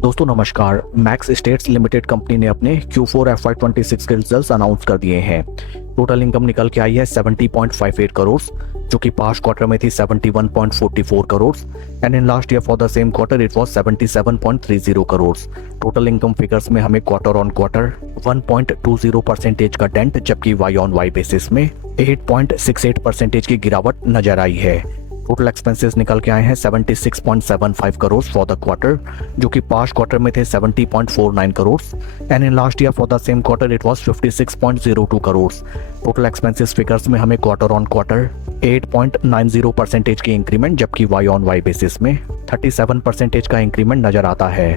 दोस्तों नमस्कार। Max states limited company ने अपने Q4 FY26 के रिजल्ट्स अनाउंस कर दिए हैं। टोटल इनकम निकल के आई है 70.58 करोड़, जो कि पास्ट क्वार्टर में थी 71.44 crore and in last year for the same quarter it was 77.30 crore. Total income figures में हमें क्वार्टर ऑन क्वार्टर 1.20% का डेंट, जबकि वाई ऑन वाई बेसिस में 8.68% की गिरावट नजर आई है। टोटल एक्सपेंसेस निकल के आए हैं 76.75 करोड़ फॉर द क्वार्टर, जो कि पास्ट क्वार्टर में थे 70.49 crore and in last year for the same quarter it was 56.02 crore. Total expenses figures में हमें क्वार्टर ऑन क्वार्टर 8.90% की इंक्रीमेंट, जबकि वाई ऑन वाई बेसिस में 37% का इंक्रीमेंट नजर आता है।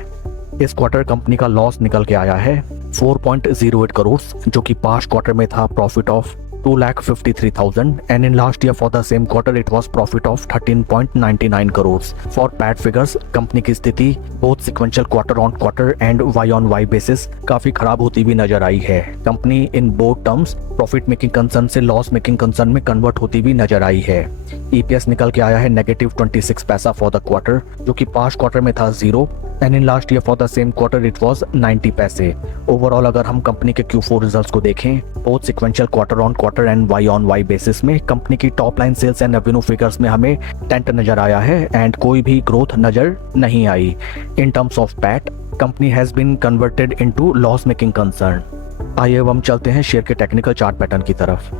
इस क्वार्टर कंपनी का लॉस निकल के आया है 4.08 करोड़, जो कि पास्ट क्वार्टर में था profit of 2,53,000 and in last year for the same quarter it was profit of 13.99 crores. For PAT figures, company की स्थिति both sequential quarter on quarter and Y on Y basis काफी खराब होती हुई नजर आई है। Company in both terms profit making concern से loss making concern में कन्वर्ट होती हुई नजर आई है। EPS निकल के आया है -26 पैसा फॉर द क्वार्टर, जो कि पास्ट क्वार्टर में था 0 and in last year for the same quarter it was 90 पैसे। ओवरऑल अगर हम कंपनी के Q4 रिजल्ट्स को देखें, both sequential quarter on quarter and Y on Y basis में कंपनी की top line sales and revenue figures में हमें टेंट नजर आया है एंड कोई भी ग्रोथ नजर नहीं आई। In terms of PAT, company has been converted into loss making concern. आइए अब हम चलते हैं शेयर के टेक्निकल चार्ट पैटर्न की तरफ।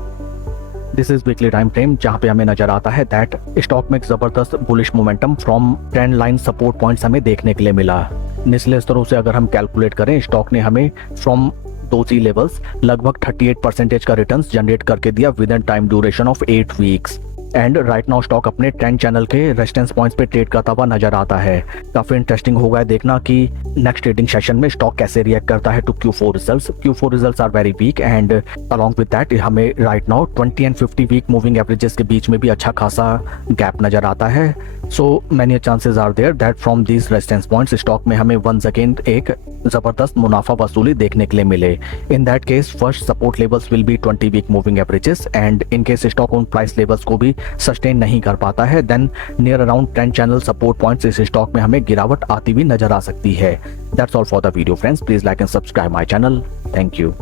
This is weekly time frame, जहां पे हमें नजर आता है दैट स्टॉक में जबरदस्त bullish momentum from trend line support points हमें देखने के लिए मिला। निचले स्तरों से अगर हम कैलकुलेट करें, स्टॉक ने हमें फ्रॉम 2C लेवल्स लगभग 38% का रिटर्न्स जनरेट करके दिया with in time duration of 8 weeks and right now stock अपने ट्रेंड चैनल के रेजिस्टेंस पॉइंट्स पे ट्रेड करता हुआ नजर आता है। काफी इंटरेस्टिंग होगा देखना कि नेक्स्ट ट्रेडिंग सेशन में स्टॉक कैसे रिएक्ट करता है to Q4 results. Q4 results are very weak and along with that हमें right now 20 and 50 week moving averages के बीच में भी अच्छा खासा गैप नजर आता है। So many chances are there that from these resistance points stock में हमें वंस अगेन एक जबरदस्त मुनाफा वसूली देखने के लिए मिले। In that case first support levels will be 20 week moving averages and in case stock उन प्राइस लेवल्स को भी सस्टेन नहीं कर पाता है, then near around 10 channel support points इस स्टॉक में हमें गिरावट आती हुई नजर आ सकती है। That's all for the video friends, please like and subscribe my channel. Thank you.